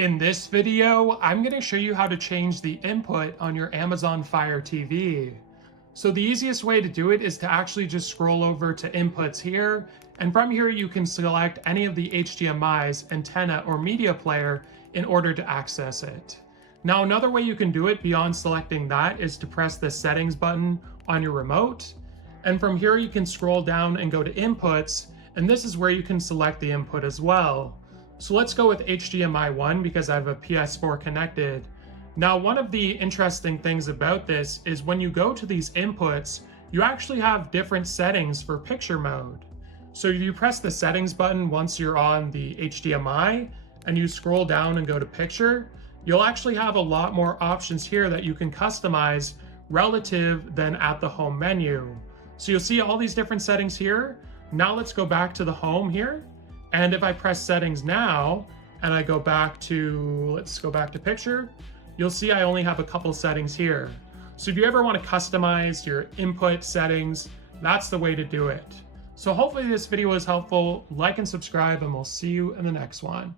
In this video, I'm going to show you how to change the input on your Amazon Fire TV. So the easiest way to do it is to actually just scroll over to inputs here, and from here you can select any of the HDMI's antenna or media player in order to access it. Now another way you can do it beyond selecting that is to press the settings button on your remote, and from here you can scroll down and go to inputs, and this is where you can select the input as well. So let's go with HDMI 1 because I have a PS4 connected. Now, one of the interesting things about this is when you go to these inputs, you actually have different settings for picture mode. So if you press the settings button once you're on the HDMI and you scroll down and go to picture, you'll actually have a lot more options here that you can customize relative than at the home menu. So you'll see all these different settings here. Now let's go back to the home here. And if I press settings now, and I go back to, let's go back to picture, you'll see I only have a couple settings here. So if you ever want to customize your input settings, that's the way to do it. So hopefully this video was helpful. Like and subscribe, and we'll see you in the next one.